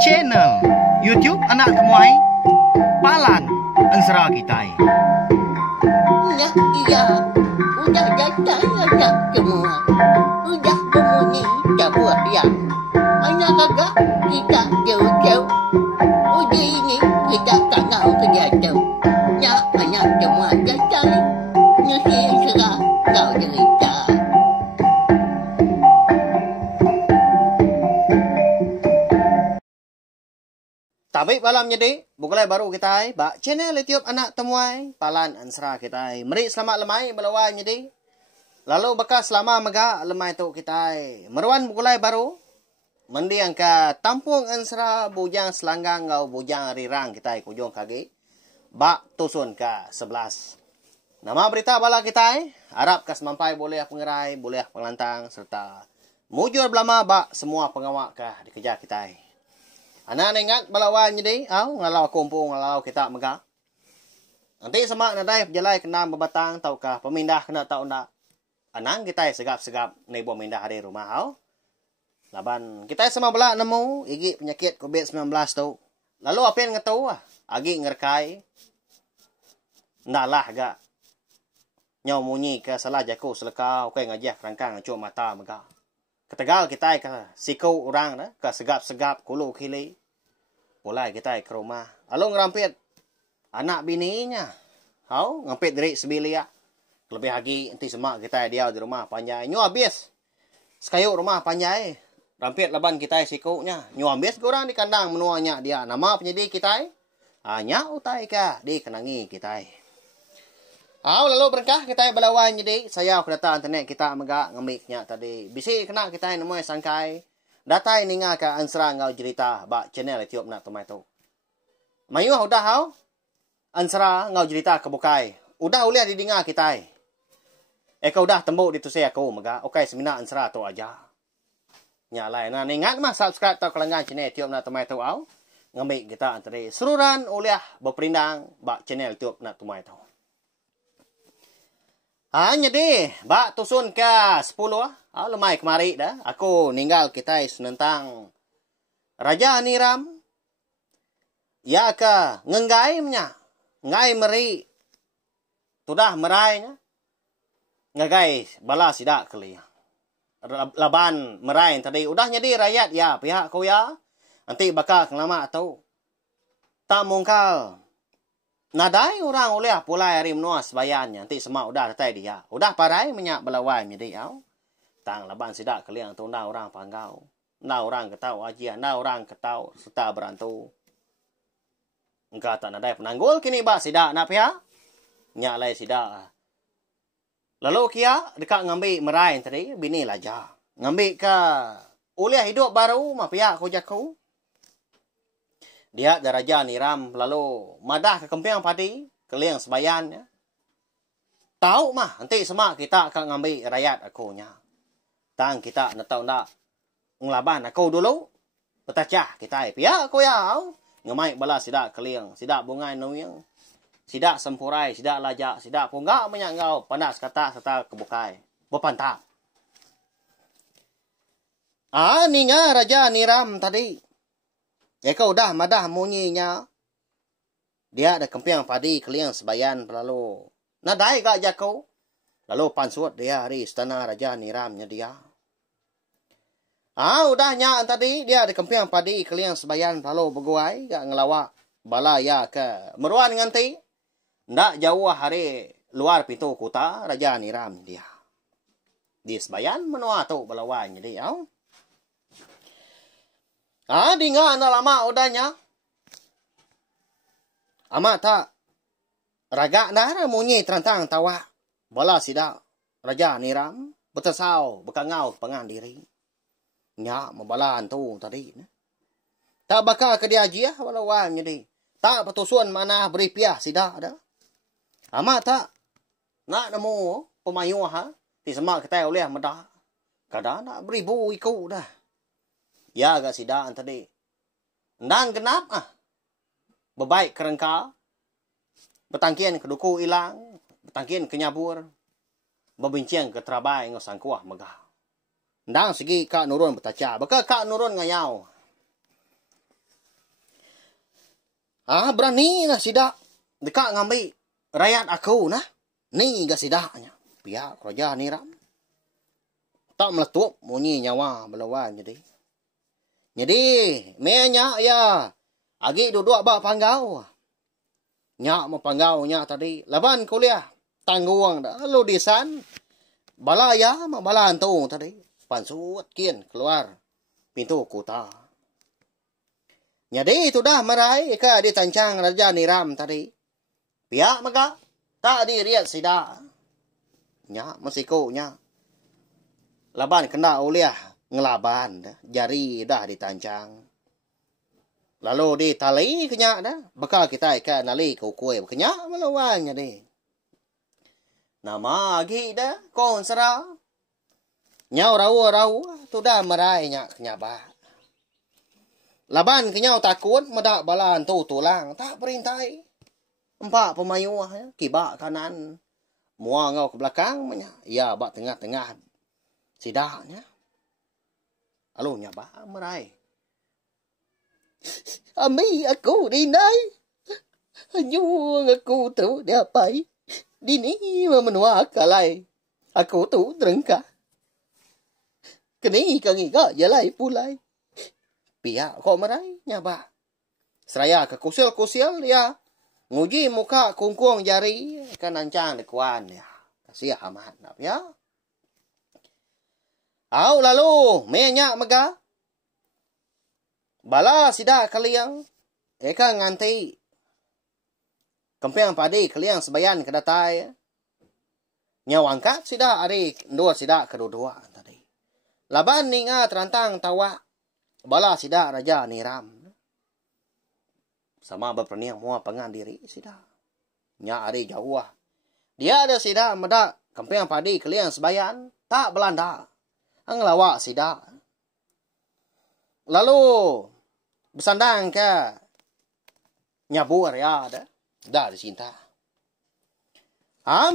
channel YouTube Anak Temuai Palan Ensera Kitai. Iya, udah datang anak semua. Udah berbunyi sebuah yang hanya kagak kita jauh-jauh. Uji ini kita kagak kejatuh. Ya, anak semua datang. Nyusi serah kau cerita. Tapi malam jadi bukulai baru kita ba channel YouTube Anak Temuai Palan Ensera kita. Meri selamat lemai belawai jadi. Lalu bekas selama mega lemai tu kita. Meruan bukulai baru. Mendi angka tampung ensera bujang selanggang ngau bujang rirang kita kujung kaki. Ba tusun ke 11. Nama berita bala kita. Harap kas mampai boleh pengerai, boleh pengelantang serta mujur belama ba semua pengawak ke dikejar kita. Anak ingat balawan jadi, ngalau kumpul ngalau kita megah. Nanti semak nadai berjalai kena berbatang taukah pemindah kena tau nak. Anang kita segap-segap nebo mindah hari rumah Laban kita sama belak nemu igi penyakit COVID-19 tu. Lalu apa yang ngetahu agi ngerkai. Nalah gak. Nyau munyi ke salah jaku selekau ke ngajak rangkang cuk mata megah. Ketegal kita ke siku orang dah ke segap-segap kulu kili. Mulai kita ke rumah. Lalu ngerampit anak bininya. Ngampit diri sebilia. Lebih lagi nanti semak kita dia di rumah panjai. Nyu habis. Sekayuk rumah panjai. Rampit laban kita sikunya. Nyu habis kurang di kandang menuanya dia. Nama penyedik kita. Hanya utai ka di kenangi kita. Lalu berkah kita belawan jadi saya data internet kita megak ngemiknya tadi. Bisi kena kita nemu sangkai. Data ini ngaka ansra ngau cerita ba channel YouTube Nak Temuai tu. Mayu udah ansra ngau cerita kebukai. Udah uliah didengar kita. Kau udah tembuk di tu saya aku megak. Okey semina ansra tu aja. Nyalai nah ingat mah subscribe tau kelengan channel YouTube Nak Temuai tu ngemik kita antara seruran uliah berperindang ba channel YouTube Nak Temuai tu. Jadi, bak tusun ke 10 lemai kemari dah. Aku ninggal kita senentang Raja Niram. Ya ke ngenggaimnya. Ngai meri. Tudah merainya. Ngagai balas tidak kali. Laban merai tadi. Udah jadi rakyat ya. Pihak kau ya. Nanti bakal kelama atau. Tak mungkal. Nadai orang oleh pulai hari menua sebayannya. Nanti semua udah datai dia. Udah parai minyak belawai jadi tang laban sidak kalian tu na orang panggau. Na orang ketau ajian. Na orang ketau serta berantu. Engkau tak nadai penanggul kini ba sidak nak pihak. Nyak lai sidak. Lalu kia dekat ngambil merai tadi. Bini laja. Ngambil ke oleh hidup baru mah pihak kau jaku. Dia Raja Niram lalu madah ke kempiang padi keliang sebayannya. Tahu mah nanti semak kita akan ngambil rakyat akunya. Tang kita nak tahu nak ngelaban aku dulu. Petacah kita pihak aku ya. Ngemai bala sidak keliang, sidak bungai nuyang. Sidak sempurai, sidak lajak, sidak punggak menyangau panas kata serta kebukai. Berpantang. Ni nga Raja Niram tadi. Kau dah madah munyinya. Dia ada kempiang padi keliang sebayan lalu. Nadai gak jakau. Lalu pansuat dia hari istana Raja Niramnya dia. Udahnya tadi dia ada kempiang padi keliang sebayan lalu beguai gak ngelawak. Bala ya ke meruan nganti. Ndak jauh hari luar pintu kota Raja Niram dia. Di sebayan menua tu balawannya dia. Di nga na lama udahnya. Amat tak. Raga dah munyi terantang tawa. Bala sidak. Raja Niram. Betersau. Bekangau pengan diri. Nya membalaan tu tadi. Tak bakal ke dia aja. Walawan jadi. Tak petusuan mana beri piah sidak ada. Amat tak. Nak nemu pemayu Di semak kita oleh medah. Kadang nak beribu ikut dah. Ya agak sidaan tadi. Ndang genap Bebaik kerengka. Betangkian ke duku ilang. Betangkian ke nyabur. Bebinciang ke terabai ngosang kuah megah. Ndang segi kak nurun betaca. Baka kak nurun ngayau. Berani lah sidak. Dekat ngambil rakyat aku nah. Ni gak sidaknya. Pihak kerja ni ram. Tak meletup bunyi nyawa belawan jadi. Jadi, menya ya. Agi duduk bak panggau. Nyak mau panggau nyak tadi. Laban kuliah. Tangguang dah. Lalu disan. Balaya mau balan tu tadi. Pansut kian keluar. Pintu kota. Jadi itu dah merai ke di tancang Raja Niram tadi. Pihak maka. Tak diriat sida. Nyak masiko nyak. Laban kena uliah ngelaban dah. Jari dah ditancang. Lalu ditali kenyak dah. Bakal kita ikan nali kue kenyak melawannya deh. Nama agi dah kon sera. Nyau rau tu dah merai nyak kenyak bah. Laban kenyau takut medak balan tu tulang tak perintai. Empat pemayuah ya, kibak kanan. Mua ngau ke belakang ya bak tengah-tengah. Sidaknya. Alunya bah merai. Ami aku dinai. Hanyung aku tu diapai. Dini memenua kalai. Aku tu terengkah. Keni kangiga jalai pulai. Pihak kok merai nyaba. Seraya ke kusil-kusil ya. Nguji muka kungkung jari kan ancang dekuan ya. Kasih amat nap ya. Au lalu menyak mega. Bala sida kaliang. Eka nganti. Kempiang padi kaliang sebayan kedatai. Nyawangkat sida ari dua sida kedua tadi. Laban ninga terantang tawa. Bala sida Raja Niram. Sama berperniang mua pengan diri sida. Nya ari jauh. Dia ada sida medak kempiang padi kaliang sebayan. Tak Belanda. Anglawak sida. Lalu bersandang ke nyabur ya ada. Dah dicinta.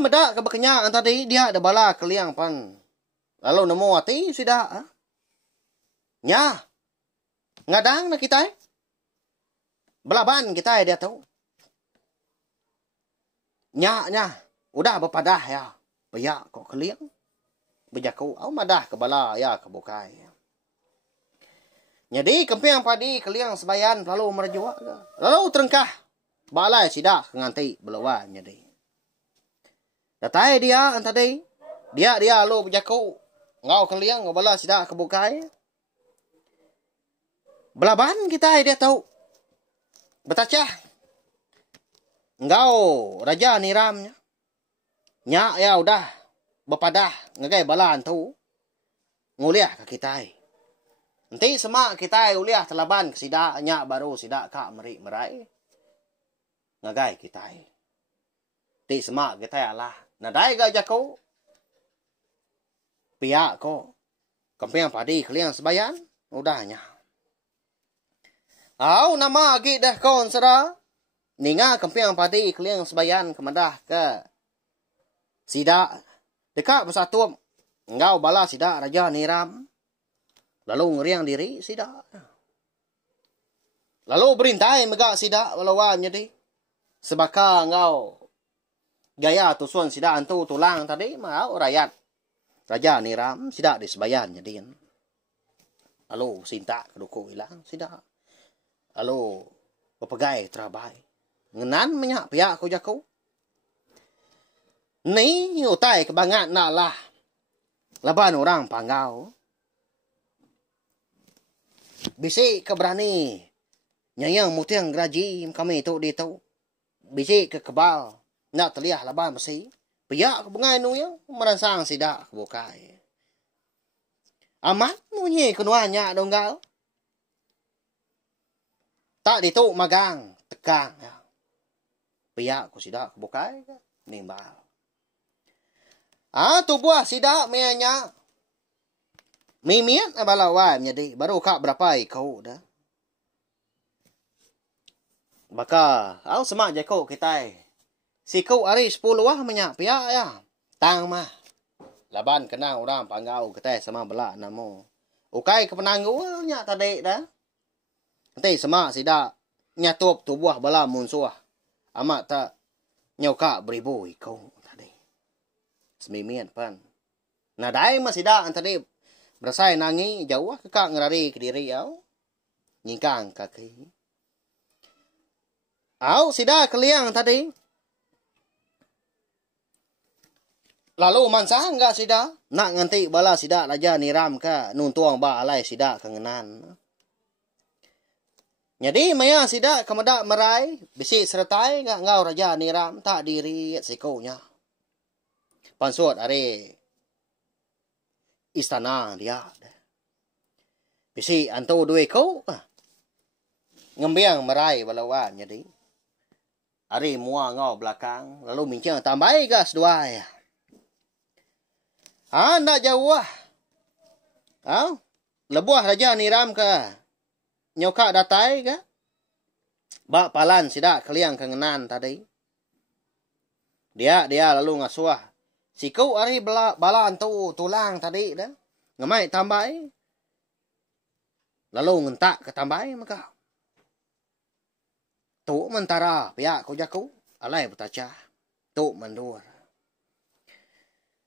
Medak ke berkenyak tadi dia ada bala kaliang pan. Lalu nemu hati sida. Nya. Ngadang na kita. Belaban kita dia tahu. Nya. Udah berpadah ya. Bayak kok kaliang. Bejaku. Madah ke bala ya ke bukai. Jadi kempiang padi kaliang sebayan lalu merjuak. Lalu terengkah. Balai sidak nganti belawan jadi. Datai dia tadi. Dia lalu bejaku. Ngau kaliang bala sidak ke bukai. Belaban kita dia tahu. Betacah. Engkau Raja Niramnya. Nyak ya udah. Berpadah. Ngagai balan tu. Nguliah ke kita. Nanti semak kita uliah telaban ke sidak. Nyak baru sidak kak merai. Ngagai kita. Nanti semak kita lah. Nadai gajah ko. Pihak ko. Kempiang padi kalian sebayan. Udahnya. Nama agi dah kon sera. Ninga kempiang padi kalian sebayan kemendah ke sidak. Dekat bersatu. Engkau bala sidak Raja Niram. Lalu ngeriang diri sidak. Lalu berintai megak sidak walawan jadi. Sebaka engkau gaya tusuan sidak antu tulang tadi. Mau rakyat Raja Niram sidak disebayan jadi. Lalu sinta keduku hilang sidak. Lalu pepegai terabai. Ngenan menyak pihak aku jaku. Ni utai kebangat nak lah. Laban orang panggau. Bisik keberani. Nyayang mutiang graji kami tu di tu. Bisik ke kebal. Nak terliah laban besi. Pihak kebangat nu yang merangsang sidak kebukai. Amat munyi kenuanya donggal. Tak dituk magang, tekang. Ya. Pihak ku sidak kebukai. Nimbal. Tu buah sidak mianya. Mimian balawan jadi. Baru kak berapa kau dah. Baka, semak je kau kita. Si kau hari 10 minyak pihak ya. Tang mah. Laban kenal orang panggau kita sama belak namo. Ukai ke penanggu nyak tadi dah. Nanti semak sidak. nyatup tubuh bala munsuah. Amat tak nyoka beribu ikong tadi. Semimian pan. Nadai masih dah tadi berasai nangi jauh kekak ngerari ke diri au. Nyingkang kaki. Au sida keliang tadi. Lalu mansa enggak sida? Nak nganti bala sida raja niram ka nuntuang ba alai sida kangenan. Jadi maya sida kemada merai bisi sertai enggak ngau raja niram tak diri sikonya. Pansuat are istana dia. Bisi anto duwe kau. Ngembiang merai balawan jadi. Ari mua ngau belakang lalu mincang tambai gas dua ya. Nak jauh ah. Lebuah raja niram ka. Nyoka datai ka. Ba palan sida keliang kengenan tadi. Dia lalu ngasuah. Sikau ari balan tu tulang tadi dah. Ngamai tambai. Lalu ngentak ke tambai maka. Tu mentara pihak ko jaku. Alai betaca. Tu mendur.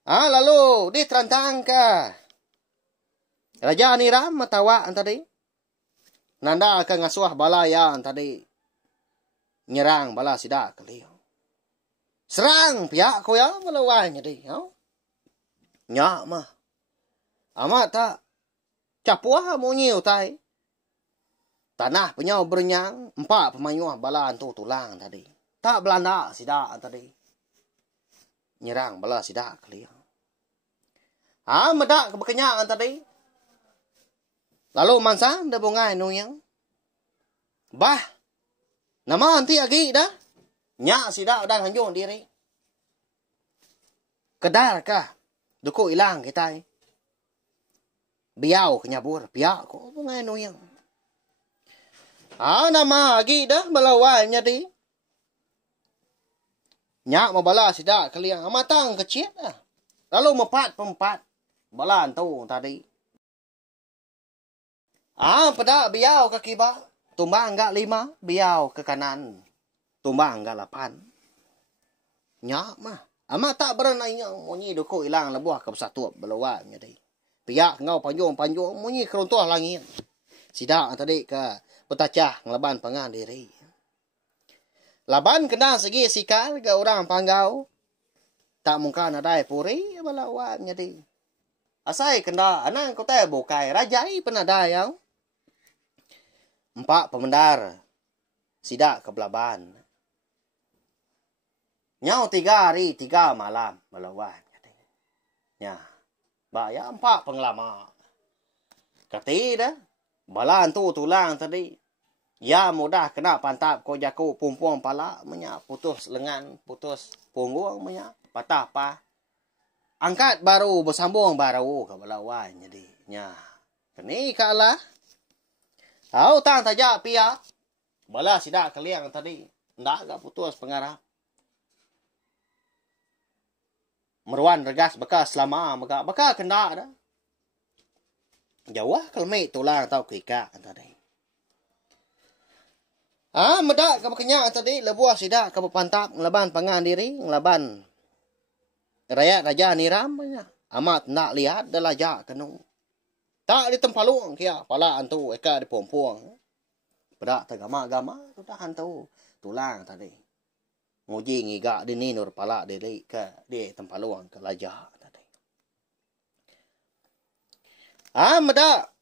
Lalu diterantang ke. Raja Niram matawa tadi. Nanda akan ngasuah bala yang tadi. Nyerang bala sida keliu. Serang pihak ko ya melawan jadi. Nyak mah. Amat tak. Capuah mo nyiu tai. Tanah penyau bernyang. 4 pemanyuah bala tu tulang tadi. Tak Belanda sida tadi. Nyerang bala sida keliu. Medak kebekenyakan tadi. Lalu mansa dah bungai nuyang. Bah. Nama nanti agi dah. Nyak sida dah hanjung diri. Kedar kah? Duku ilang kita. Biau kenyabur. Biak ko bungai nuyang. Nama agi dah melawan jadi. Nyak mabala sida keliang amatang kecil dah. Lalu pempat balan tu tadi. Pada biau ke kiba. Tumbang enggak 5, biau ke kanan. Tumbang enggak 8. Nyak mah. Amat tak berenai yang munyi duku ilang lebuah ke pesatuap belawan jadi. Piak ngau panjung munyi keruntuh langit. Sidak tadi ke petacah ngelaban pengan diri. Laban kena segi sikal ke orang panggau. Tak mungkin ada puri balawan jadi. Asai kena anang kau teh bokai rajai penada yang 4 pemendar sidak ke belaban. Nyau 3 hari 3 malam balawan jadi. Ya. Baya 4 pengelama. Kati dah balan tu tulang tadi. Ya mudah kena pantap ko jaku pumpuang pala menya putus lengan putus punggung menya patah pa. Angkat baru bersambung baru ke balawan jadi. Nya. Kini kalah. Tahu tang saja pia. Bala sidak keliang tadi. Ndak gak putus pengarap. Meruan regas bekas selama beka kena dah. Jauh kelmik tulang tau kika tadi. Medak ke kenyak tadi lebuah sidak ke pantap ngelaban pangan diri ngelaban rakyat raja niram banyak. Amat nak lihat dalaja kenu. Tak di tempaluang kia pala antu eka di pompuang. Bedak tegama-gama tu dah antu tulang tadi. Nguji ngigak di ninur pala diri ke di tempaluang ke laja tadi. Medak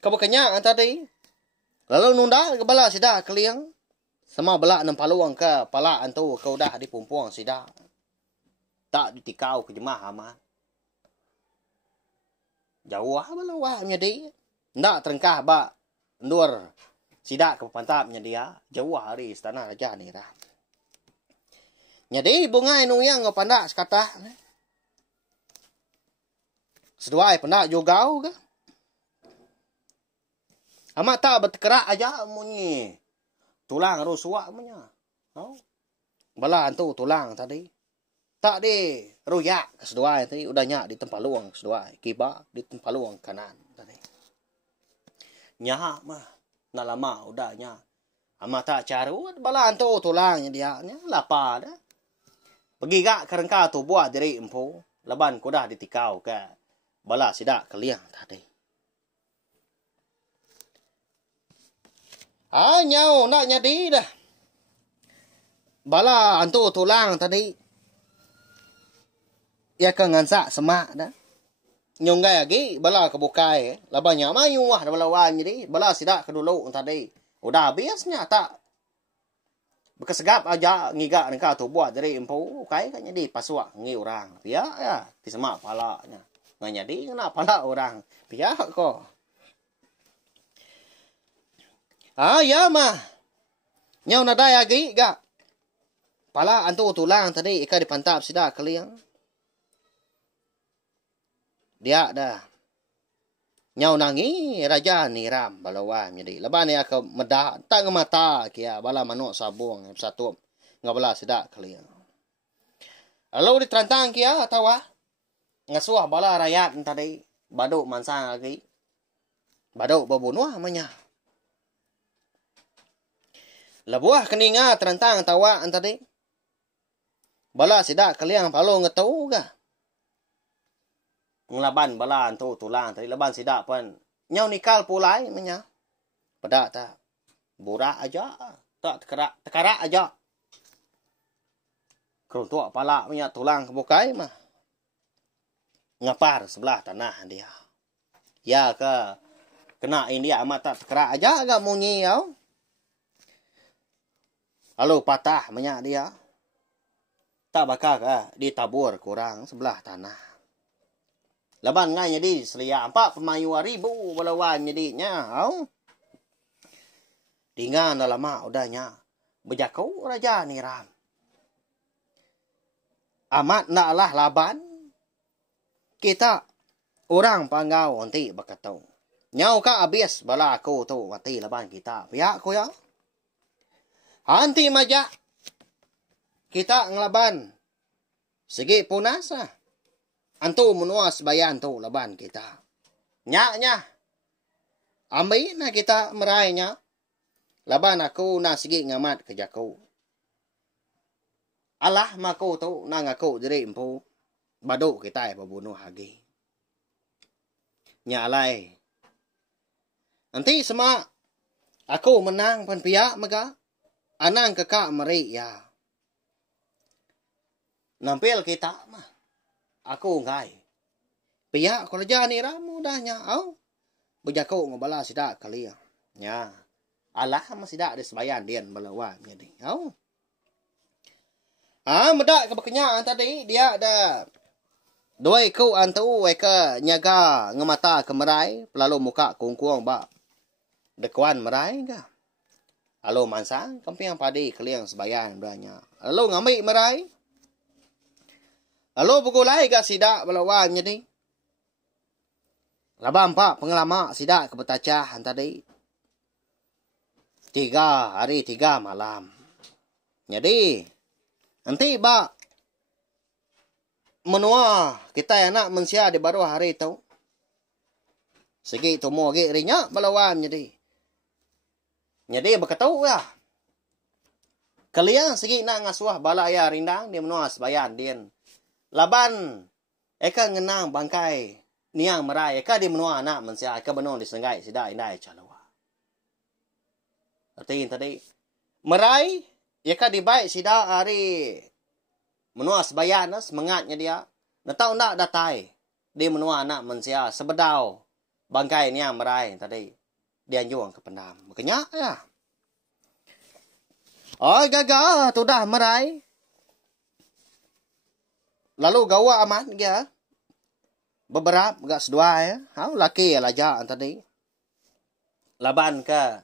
ke kenyak tadi. Lalu nunda ke bala sida keliang. Sama bala nempaluang ke pala antu kau dah di pompuang sida. Tak ditikau ke jemah amat. Jauh bala wah jadi. Ndak terengkah ba ndur sidak ke pantapnya dia. Jauh hari istana raja ni dah. Jadi bungai nuyang pandak sekata. Seduai pandak jogau ke. Amat tak bertekerak aja munyi. Tulang rusuak punya. Bala antu tulang tadi. Tak di ruyak ke seduai tadi. Udah nyak di tempat luang seduai. Kiba di tempat luang kanan tadi. Nyak mah. Nak lama udah nyak. Amata carut bala anto tulangnya dia nya lapa dah. Pergi gak kerengka tu buat diri empu. Laban ko dah ditikau ke bala sidak keliang tadi. Nyau nak nyadi dah. Bala anto tulang tadi. Ya ke ngansak semak dah. Nyonggai lagi bala kebukai. Labanya mayu wah bala wan jadi bala sidak kedulu tadi. Udah habisnya tak. Bekesegap aja ngigak nengka tu buat dari empu kai kan jadi pasuak ngi orang. Pia ya di semak palanya. Ngan jadi kena pala orang. Pia ko. Ya mah. Nyau nadai lagi gak. Pala antu tulang tadi ika dipantap sidak keliang. Dia dah. Nyau nangi raja niram balawan jadi. Leban ya ke medah tak ngemata kia bala manuk sabung satu ngabala sidak keliang. Lalu diterantang kia tawa ngasuah bala rakyat tadi baduk mansang lagi. Baduk babunuh amanya. Labuah keninga terantang tawa tadi. Bala sidak keliang palo ngetau ga. Ngelaban bala tu tulang tadi laban sidak pun nyau nikal pulai menya. Pedak tak. Burak aja. Tak tekarak aja. Keruntuk pala punya tulang kebukai mah. Ngapar sebelah tanah dia. Ya ke kena ini amat tak tekarak aja agak munyi kau. Lalu patah minyak dia. Tak bakal ke ditabur kurang sebelah tanah. Laban ngai jadi selia 40,000 balawan jadinya. Dengan dalam mak udahnya. Berjakau raja niram. Amat naklah laban. Kita orang panggau nanti bakatau. Nyau ka abis bala aku tu mati laban kita. Pihak ko ya. Hanti majak. Kita ngelaban. Segi punasa. Antu menuas bayan tu laban kita. Nya. Ambil na kita merainya. Laban aku na segi ngamat kejaku. Allah maku tu na ngaku diri empu. Baduk kita babunuh lagi. Nya alai. Nanti semak. Aku menang pan pihak mega. Anang kekak meri ya. Nampil kita mah. Aku ngai. Pihak kerja ni ramu dahnya. Berjakau ngabala sidak kalian. Ya. Allah mah sidak ada sebayan dian balawan jadi. Medak kebekenyaan tadi dia ada. Dua ku antu eka nyaga ngemata kemerai. Lalu muka kungkuang ba. Dekuan merai ka. Lalu mansang kempiang padi kalian sebayan dahnya. Lalu ngambil merai. Lalu pegulai ke sidak balawan jadi. Labam pak pengelama sidak ke betacah tadi. 3 hari 3 malam. Jadi. Nanti bak. Menua kita anak mensia di baru hari itu. Segi tumu lagi rinyak balawan jadi. Jadi berkatau ya. Kalian segi nak ngasuah bala ya rindang. Dia menua sebayan dia. Laban, eka ngenang bangkai niang merai, eka di menua anak mensia, eka benon disenggai sidak indai calawa. Artiin tadi, merai, eka di baik sidak hari menua sebayan, semangatnya dia. Natau nak datai, di menua anak mensia, sebedau bangkai niang merai tadi. Dia juang ke pendam. Makanya ya. Gagal, tu dah merai. Lalu gawa aman dia. Beberapa gak sedua ya. Laki alaja tadi. Laban ke.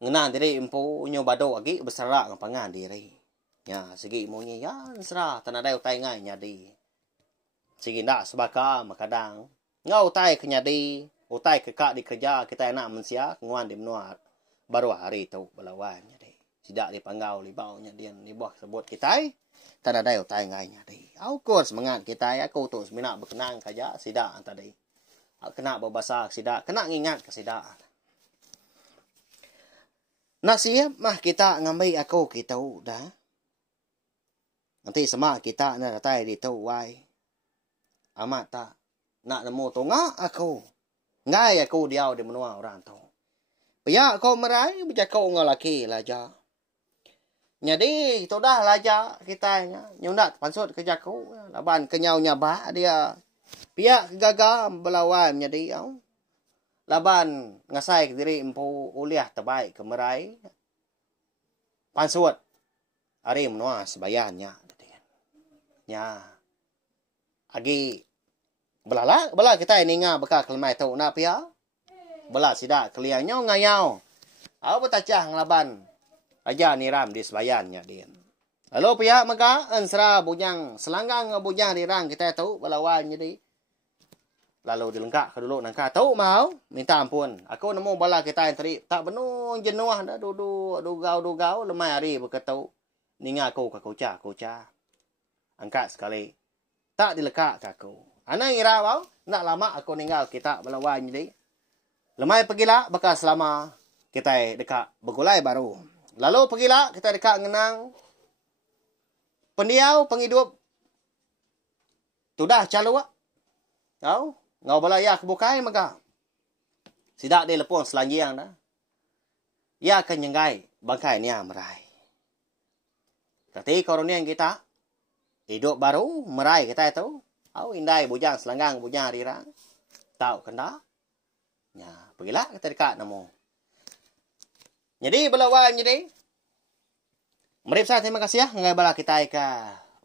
Ngenang diri empu nyobado lagi berserak ngapangan diri. Ya segi imunya ya serah tanadai utai ngai nyadi. Segi ndak sebaka makadang. Ngau utai kenyadi. Utai kekak di kerja kita enak mensia. Nguan di menua. Baru hari itu belawan nyadi. Sidak dipanggau libau nyadian di bawah sebut kita. Tada dayo tayo ngainya di. Aku semangat kita ya aku tu semina berkenang kaja sidak tadi. Kena berbasa sidak, kena ngingat ke sidak. Nak siap mah kita ngambil aku kita dah. Nanti sama kita na datay dito wai. Amat tak nak nemu to nga aku. Ngai aku diaw di menua orang tu. Paya kau merai bija kau ngalaki laja. Jadi itu dah laja kita nya. Nyundat pansut kerja kau. Laban kenyau nyaba dia. Pia gaga belawan jadi au. Laban ngasai diri empu uliah terbaik kemerai. Pansut. Ari menua sebayannya. Ya. Agi. Bela kita ini nga beka kelmai tau na pia. Bela sida keliangnya ngayau. Au betacah nglaban. Aja niram di sebayannya dia. Lalu pia maka ansra bujang selanggang bujang dirang kita tahu belawan jadi. Lalu dilengkak ke dulu nangka tahu mau minta ampun. Aku nemu bala kita yang teri tak benuh jenuah dah duduk dugau lemai hari berkatau. Ninga aku ke kuca. Angkat sekali. Tak dilekak ke aku. Anak ngira bau, nak lama aku ninggal kita belawan jadi. Lemai pergilah bekas selama kita dekat bergulai baru. Lalu pergilah kita dekat ngenang pendiau penghidup. Tu dah calu ah. Tahu? Ngau balaya kebukai maka. Sidak dia lepon selanjiang dah. Ia akan nyenggai bangkai ni merai. Kati koronian kita hidup baru merai kita itu. Au indai bujang selanggang bujang rirang. Tahu kena? Ya, pergilah kita dekat namo. Jadi belawan jadi. Merip saya terima kasih ya ngai bala kita ka.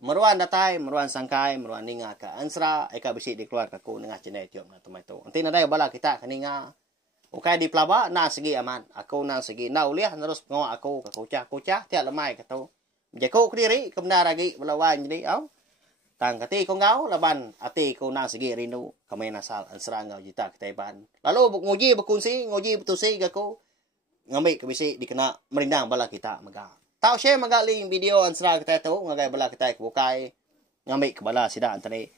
Meruan datai, meruan sangkai, meruan ninga ka ansra eka besi dikeluar ka ku dengan channel YouTube na temai tu. Nanti nadai bala kita ka ninga. Ukai di pelaba na segi aman. Aku nang segi na uliah terus ngawa aku ka kucah tiap lemai ka tu. Jago ku diri kebenar lagi belawan jadi au. Tang kati ko ngau laban ati ko nang segi rindu kamay nasal ansra ngau jita kitaiban. Lalu nguji berkunsi, nguji betusi ka ku. Ngambil ke besi dikena merindang bala kita maga. Tau share magaling video ansra kita tu ngagai bala kita bukai ngambil ke bala sida antare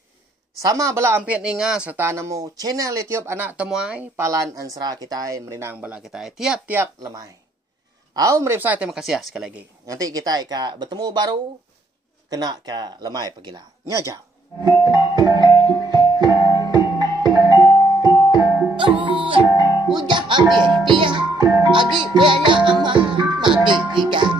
sama bala ampiat ninga serta namo channel YouTube anak temuai palan ansra kita merindang bala kita tiap-tiap lemai. Au merip saya terima kasih sekali lagi. Nanti kita ka bertemu baru kena ke lemai pergilah. Nyajau. Udah habis dia. Agi biaya aman mati kita.